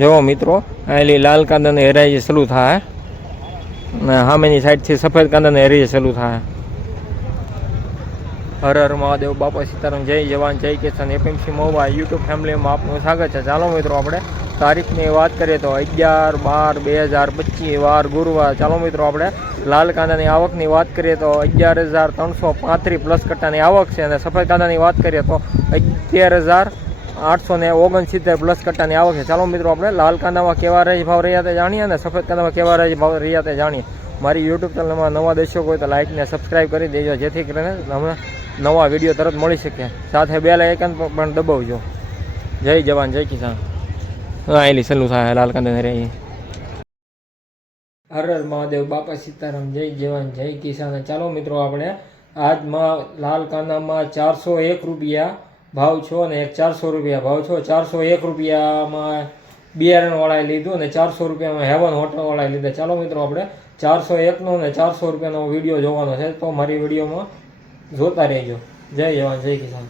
જો મિત્રો આલી લાલ કાંદાની હેરાઈ શરૂ થાય ને સામેની સાઈડથી સફેદ કાંદાની હેરાઈ શરૂ થાય. હર હર મહાદેવ, બાપા સીતારામ, જય જવાન, જય કિસાન, એપીએમસી મોવા યુટ્યુબ ફેમિલીમાં આપનું સ્વાગત છે. ચાલો મિત્રો આપણે તારીખની વાત કરીએ તો અગિયાર બાર બે હજાર પચીસ, વાર ગુરુવાર. ચાલો મિત્રો આપણે લાલ કાંદાની આવકની વાત કરીએ તો અગિયાર હજાર ત્રણસો પાંત્રીસ પ્લસ કટ્ટાની આવક છે અને સફેદ કાંદાની વાત કરીએ તો અગિયાર હજાર આઠસો ને ઓગણસિત્તેર પ્લસ કટ્ટાની આવક છે. ચાલો મિત્રો આપણે લાલ કાંદામાં કેવા રેજ ભાવ રહ્યા તે જાણીએ અને સફેદ કાંદામાં કેવા રેજ ભાવ રહ્યા તે જાણીએ. મારી યુટ્યુબ ચેનલમાં નવા દર્શકો હોય તો લાઇકને સબસ્ક્રાઈબ કરી દેજો, જેથી કરીને તમને નવા વીડિયો તરત મળી શકે. સાથે બે લાઇકન પણ દબાવજો. જય જવાન, જય કિસાન. હા એલી સલું થાય લાલ કાંદા રહી હર હર મહાદેવ, બાપા સીતારામ, જય જવાન, જય કિસાન. ચાલો મિત્રો આપણે આજમાં લાલ કાંદામાં ચારસો એક રૂપિયા ભાવ છો ને એક ચારસો રૂપિયા ભાવ છો. ચારસો એક રૂપિયામાં બિયારણવાળાએ લીધું અને ચારસો રૂપિયામાં હેવન હોટલવાળાએ લીધા. ચાલો મિત્રો આપણે ચારસો એકનો અને ચારસો રૂપિયાનો વીડિયો જોવાનો છે તો મારી વિડીયોમાં જોતા રહેજો. જય જવાન જય કિસાન.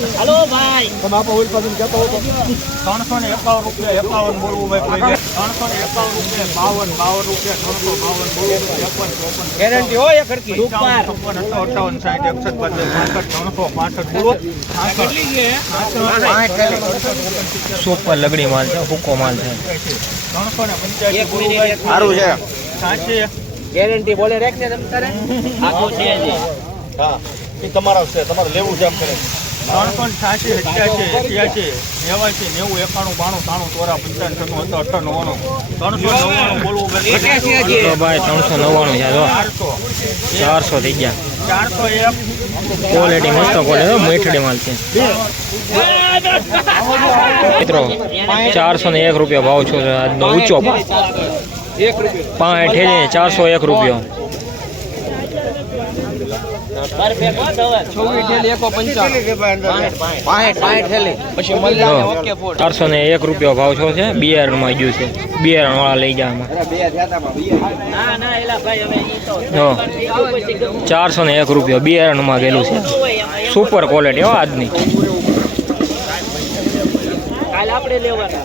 હલો ભાઈ. ત્રણસો ને એકાવન રૂપિયા એકાવન બોલવું ભાઈ ત્રણસો ને એકાવન રૂપિયા બાવન બાવન રૂપિયા ત્રણસો બાવન બોલવું છપ્પન ચોપન ગેરંટી હોય છપ્પન છપ્પન અઠાવન સાઠ એકસઠ બત્રીસ પાંસઠ ત્રણસો પાંસઠ બોલો સુપર લગડી માલ છે હુકો માલ છે. ત્રણસો ને પંચ્યાસી સારું છે. સાચી. ગેરંટી બોલે રાખ ને તમ તારે. આખું છે એ તમારા છે તમારે લેવું છે એમ કરે. ત્રણસો ને છ્યાસી છે નેવાસી નેવું એકાણું બાણું ત્રાણું ચોરા પંચાવન છન્નું હતા અઠાર નવ્વાણું. ત્રણસો નવ્વાણું બોલવું ભાઈ. ત્રણસો નવ્વાણું ચારસો. ચારસો થઈ ગયા. ચારસો એક ક્વોલિટી મસ્ત ક્વોલિટી મીઠડી માલ છે. મિત્રો ચારસો ને એક રૂપિયા ભાવ છો આજનો ઊંચો પાંચ ઠેલી ચારસો એક રૂપિયો. ચારસો ને એક રૂપિયો ભાવ છો છે. બિયારણમાં ગયું છે. બિયારણ વાળા લઈ ગયા આમાં. ના ના એલા ભાઈ હવે ઈ તો જો. ચારસો ને એક રૂપિયો બિયારણમાં ગયેલું છે. સુપર ક્વોલિટી હો આજની. કાલ આપણે લેવાના.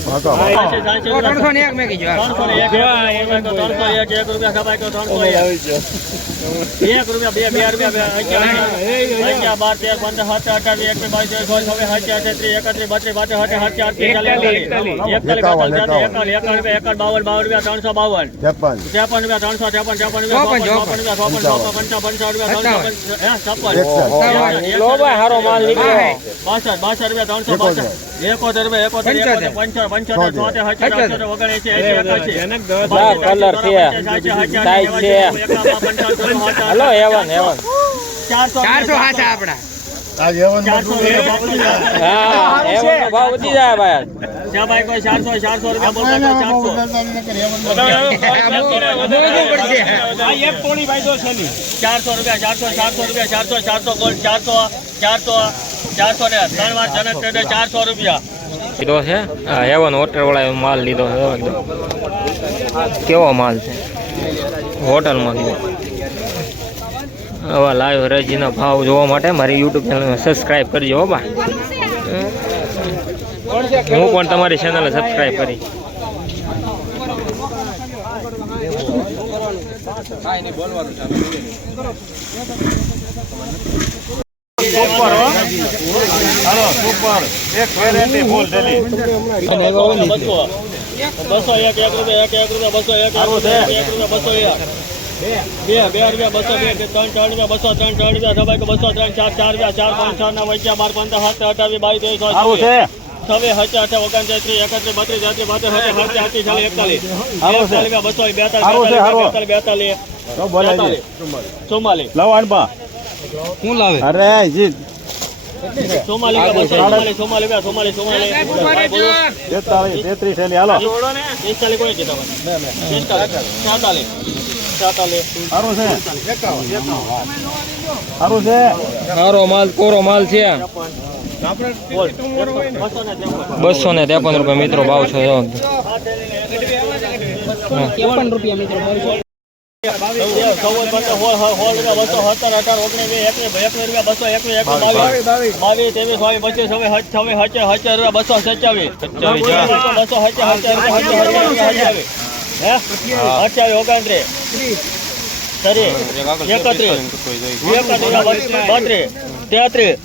ત્રણસો ને એક મેં કીધું ત્રણસો ને એક ત્રણસો એક એક રૂપિયા ખપાય તો ત્રણસો એક એક રૂપિયા બે બે રૂપિયા બે અગિયાર અગિયાર બાર તેર પંદર સત્તર અઠાવીસ એકવીસ બાવીસ ત્રેવીસ ચોવીસ છવ્વીસ સત્યાવીસ છત્રીસ એકત્રીસ બત્રીસ બત્રીસ સત્યાવીસ અઠ્યાવીસ એકતાલીસ એકતાલીસ એકતાલીસ એકાવન એકાવન એકાવન બાવન બાવન રૂપિયા ત્રણસો બાવન ત્રેપન ત્રેપન રૂપિયા ત્રણસો ત્રેપન ત્રેપન રૂપિયા ચોપન, ચોપન રૂપિયા ચોપન ચોપન પંચાવન પંચાવન રૂપિયા ત્રણસો હે છપ્પન લો ભાઈ હારો માલ નીકળ્યો બાસઠ બાસઠ રૂપિયા ત્રણસો બાસઠ એકોતેર રૂપિયા એકોતેર એકોતેર પંચોતેર કલર છે સાઈઝ છે. હલો એવન એવન ચારસો આપણા. ચારસો હા એવન નો ભાવ વધી જાય ભાઈ જ્યાં ભાઈ કોઈ ચારસો ચારસો રૂપિયા બોલતા ચારસો. ચારસો રૂપિયા ચારસો ચારસો રૂપિયા ચારસો ચારસો ચારસો ચારસો ચારસો ને ત્રણ વાર જનક ચારસો રૂપિયા. લીધો છે? હેવન એવન હોટલ માલ લીધો છે એકદમ કેવો માલ છે? હોટલમાં લીધો. હવે લાઈવ રજીના ભાવ જોવા માટે મારી યુટ્યુબ ચેનલને સબસ્ક્રાઈબ કરજો બા. હું પણ તમારી ચેનલને સબસ્ક્રાઈબ કરી. સુપર હો. હાલો સુપર એક વેરાયટી ફૂલ થેલી બસો એક એક રૂપિયા એક એક રૂપિયા બસો એક એક રૂપિયા બસો એક. બે બે રૂપિયા બસો બે ત્રણ ત્રણ ચાર રૂપિયા બસો ત્રણ ચાર રૂપિયા દબાઈ બસો ત્રણ ચાર ચાર રૂપિયા ચાર પાંચ છ ના વચ્ચે બાર પંદર સાત અઠાવી બાવીસ ત્રેવીસ આવું છે. છવ્વીસ હજાર અઠા ઓગણચાલીસ ત્રીસ એકત્રીસ બત્રીસ તેત્રીસ બત્રીસ હજાર આઠી ચાલીસ એકતાલીસ. એકતાલીસ બસો બેતાલીસ બેતાલીસ બેતાલીસ ચુમ્માલીસ. ચુમ્માલીસ શું લાવે? અરે જી. સારું છે. સારો માલ કોરો માલ છે. બસો ને ત્રેપન. ત્રેપન રૂપિયા મિત્રો ભાવ છે. સોળ રૂપિયા, તેત્રીસ,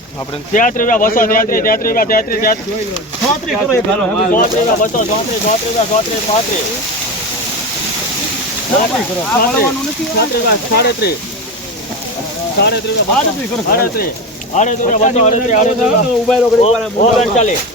તેત્રીસ રૂપિયા, બસો, તેત્રીસ, તેત્રીસ રૂપિયા, તેત્રીસ, તેત્રીસ. ચોત્રીસ રૂપિયા, બસો, ચોત્રીસ, ચોત્રીસ રૂપિયા, ચોત્રીસ, પાંત્રીસ. સાડત્રીસ, સાડત્રીસ સાડત્રીસ. સાડત્રીસ સાડત્રીસ.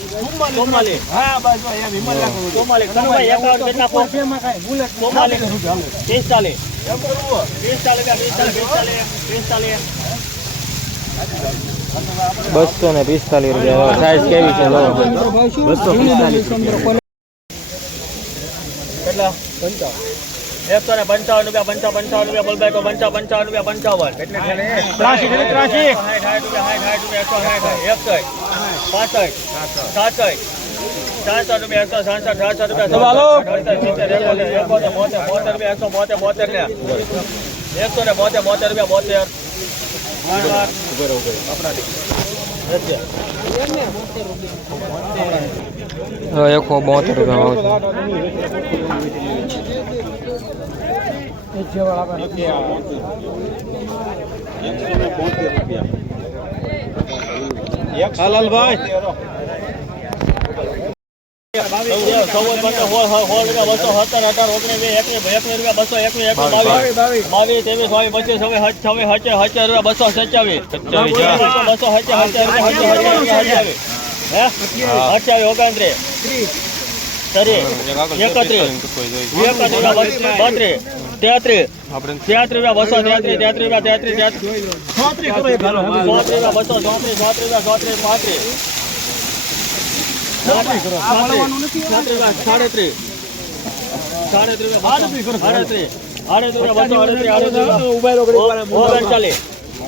બસો ને પિસ્તાલીસ રૂપિયા સાઈઝ કેવી છે જો. બસો પિસ્તાલીસ કેટલા? એકસો ને પંચાવન રૂપિયા પંચા પંચાવન રૂપિયા બોલભાઈ કો પંચા પંચાવન રૂપિયા પંચાવન ત્રાસી ત્રાસી સાઠ સાઠ રૂપિયા સાઠ સાઠ રૂપિયા એકસો સાઠ એકસઠ પાસઠ સાસઠ સાસઠ રૂપિયા એકસો સાસઠ સાસઠ રૂપિયા એકસો બોતેર બોતેર ને. એકસો ને બોતેર બોતેર રૂપિયા બોતેર. એકસો બોતેર રૂપિયા ભાવ છે હાલાલભાઈ ચૌદ, પંદર, સોળ, સોળ, સોળ રૂપિયા, બસો, સત્યાવીસ. બસો, સત્તર, સત્તર, સત્તર, સત્તર, સત્તર, હે? અઠ્યાવીસ, ઓગણત્રીસ. સાડત્રીસ, સાડત્રીસ, સાડત્રીસ. સાડત્રીસ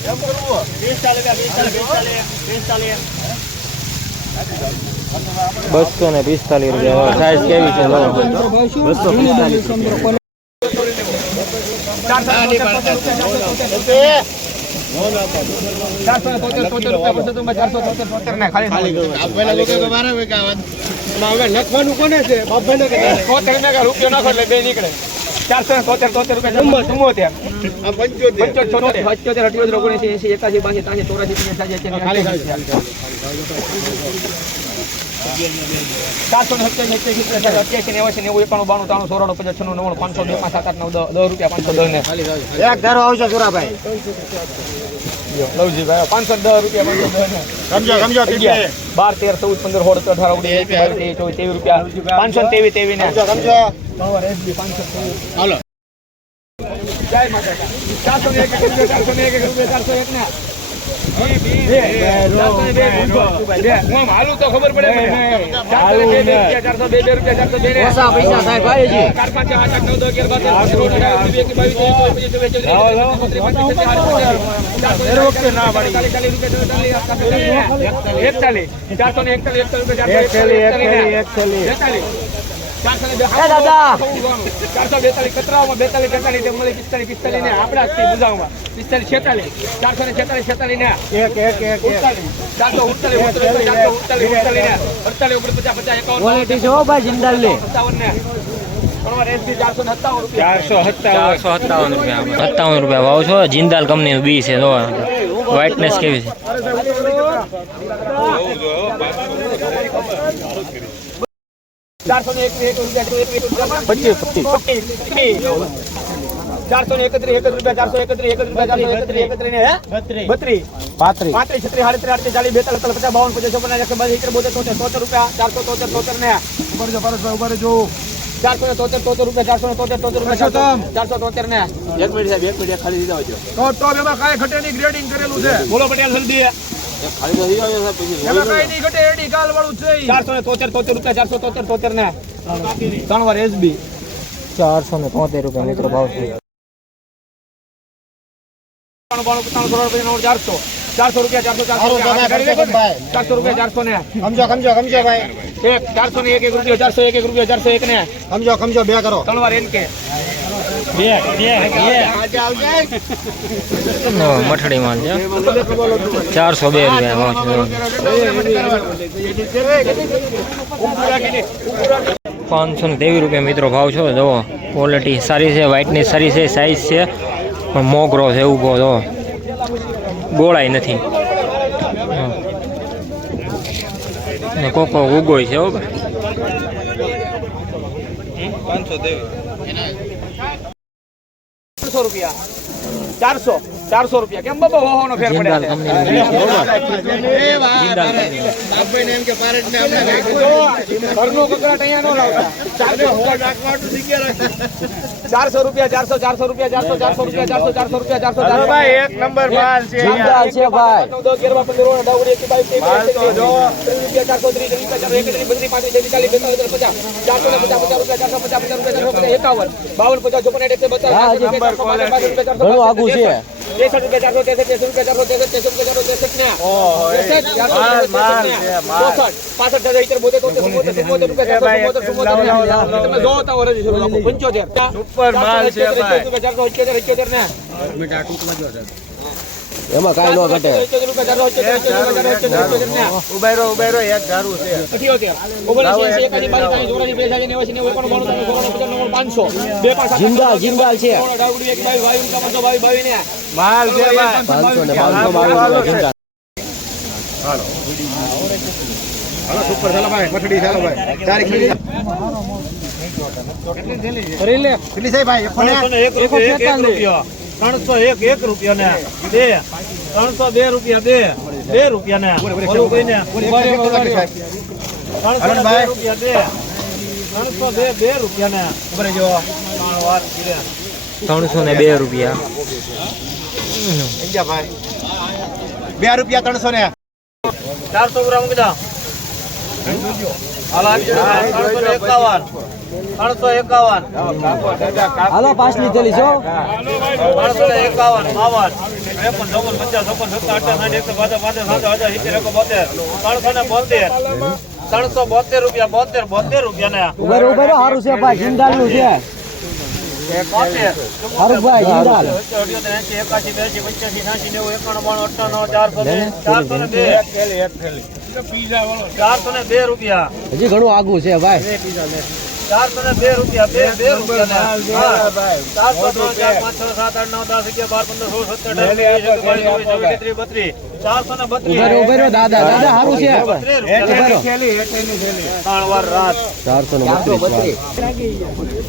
રૂપિયા, ચાલીસ રૂપિયા, બસો, ચાલીસ, ચાલીસ રૂપિયા, રૂપિયા, બસો, બેતાલીસ. કેવો. બેતાલીસ, બેતાલીસ, બેતાલીસ. સાઈઝ વાળો છે હો ભાઈ, ભાઈ. હમણાં પૂછી નાખી છે ને ભેગું. તેતાલીસ. રૂપિયા. રૂપિયા, પિસ્તાલીસ, પિસ્તાલીસ, પિસ્તાલીસ. ને ચારસો ને સત્યાસી અઠ્યાસી નેવાસી બાણું ત્રાણું ચોરાણું પચાસ છનું નવ્વાણું પાંચસો પાંચ આઠ નવ દસ રૂપિયા પાંચસો દસ ને એક પાંચસો દસ બાર તેર ચૌદ પંદર સોળ અઢાર ઓગણીસ વીસ બાવીસ ચોવીસ ત્રેવીસ રૂપિયા પાંચસો તેવી તેવીસ ને ચારસો ને એક એક ચારસો ને એક એક ચારસો એક ને બે રૂપિયા, ચારસો બે ને. એકતાલીસ ચારસો ને એકતાલીસ એકતાલીસ એકતાલીસ એકતાલીસ ચારસો ને બેતાલીસ કતરાઓમાં બેતાલીસ બેતાલીસ મળી પિસ્તાલીસ પિસ્તાલીસ ને આપણા બુજાવમાં પિસ્તાલીસ છેતાલીસ. ચારસો ને છેતાલીસ છેતાલીસ ને ચારસો ઉડતાલીસ ચારસો ઉડતાલીસ ઉડતાલીસ ને અડતાલીસ ઓગણીસ પચાસ એકાવન સત્તાવન ને. ને રૂપિયા. ભાવ છો? જિંદાલ કંપનીનું બી છે જો. વ્હાઇટનેસ કેવી છે? ચારસો ને ચારસો ને એકત્રીસ રૂપિયા પચાસ બાવન પચાસ છપ્પન એકસો ચારસો તોતેર તોતેર ચારસો ને તોતેર રૂપિયા ચારસો ને રૂપિયા ચારસો- તોતેર ને એક મિનિટ સાહેબ એક મિનિટ ખાલી દીધા હોય તો એમાં કાંઈ ઘટે ગ્રેડિંગ કરેલું છે બોલો પટેલ જલ્દી ચારસો ને તોતેર રૂપિયા મિત્રો ભાવ છે. ચારસો. ચારસો રૂપિયા ચારસો ચારસો રૂપિયા. ચારસો ને. સમજો સમજો સમજો ભાઈ. એક ચારસો ને એક એક રૂપિયા ચારસો એક એક રૂપિયા ચારસો એક ને. સમજો સમજો બે કરો. ત્રણ વાર એન કે. મઠડી માલ ચારસો બે રૂપિયા પાંચસો ને તેવી રૂપિયા મિત્રો ભાવ છો. જુઓ ક્વોલિટી સારી છે વ્હાઇટની સારી છે સાઇઝ છે પણ મોગરો છે ઊભો જુઓ ગોળાય નથી. કોકો ઉગોય છે હો ભાઈ. ચારસો રૂપિયા. ચારસો. ચારસો રૂપિયા. કેમ બાબા હોવાનો ફેર પડે ચારસો રૂપિયા ચારસો ચારસો રૂપિયા ચારસો ચારસો રૂપિયા ચારસો ચારસો રૂપિયા ચારસો ચારસો ભાઈ એક નંબર માલ છે. છે ભાઈ. પંદર ત્રેવીસ ત્રીસ રૂપિયા ચારસો ત્રીસ ત્રીસ ચારસો એકત્રીસ બત્રીસ પાંત્રીસ ચાલીસ બેતાલીસ પચાસ ચારસો ને પચાસ પચાસ રૂપિયા ચારસો પચાસ પચાસ રૂપિયા ચારસો પચાસ એકાવન બાવન પચાસ ચોપન ચારસો ચારસો ચારસો ઘણું આઘું છે. ત્રેસઠ રૂપિયા ચારસો ત્રેસઠ ત્રેસઠ રૂપિયા ચારસો ત્રેસઠ ત્રેસઠ ને પંચોતેર. સુપર માલ છે ચારસો ભાઈ. રૂપિયા, ચારસો ઇઠ્યોતેર ને. એમાં કાંઈ નો ઘટે. રૂપિયા, રૂપિયા. ઉભેરો ઉભેરો એક ધારું છે. અઠ્યોતેર, ઓગણએંસી, એંસી, એકાસી, બાસી, ત્રાસી, ચોરાસી, બેસાસી, નેવાસી, નેવું, એકાણું, બાણું, ત્રણસો, ચોરાણું, પચાસ, નવ્વાણું, પાંચસો. બે પાંચ, સાત, જિંદાલ, જિંદાલ છે. માલ છે ભાઈ પાંચસો ને પાંચસો બાવીસ જિંદાલ સુપર ચાલો ભાઈ મઠડી ચાલો ભાઈ. તારીખ કેટલી છે ભાઈ એકો ને ત્રણસો એક એક રૂપિયા ને બે ત્રણસો બે રૂપિયા બે બે રૂપિયા ને ઓલું ત્રણસો બે રૂપિયા બે ત્રણસો બે બે રૂપિયા ને જો. ત્રણસો ને બે રૂપિયા. બે રૂપિયા ત્રણસો ને. ચારસો ગ્રામ કીધા હાલો પાંચની થેલી છો ત્રણસો એકાવન બાવન ત્રેપન ચોપન પચાસ છપ્પન સત્તર અઠાવન એકસો પચાસ પાંચ સાત હજાર સિત્તેર એકો બોતેર ત્રણસો ને બોતેર ત્રણસો બોતેર રૂપિયા બોતેર બોતેર રૂપિયા ને ઉભેરો ઉભેરો સારું છે ભાઈ જિંદાલનું છે બોતેર જિંદાલ. એકાસી બ્યાસી પંચ્યાસી સાસી નેવું એકાણું બાણું અઠ્ઠાણું ચારસો ચારસો ને બે. ચારસો ને બે રૂપિયા. હજી ઘણું આગું છે ભાઈ. ચારસો ને બે રૂપિયા બે બે રૂપિયા ચારસો ત્રણ ચાર પાંચ છ સાત આઠ નવ દસ અગિયાર બાર પંદર સોળ સત્તર બત્રીસ. ચારસો ને બત્રીસ. ઉભેરો ઉભેરો દાદા. દાદા સારું છે.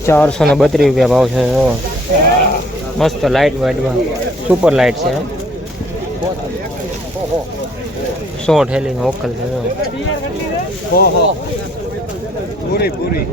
ચારસો ને બત્રીસ રૂપિયા ભાવ છે. મસ્ત લાઇટ વાઇટમાં સુપર લાઇટ છે સો ઠેલી મોકલ. પૂરી પૂરી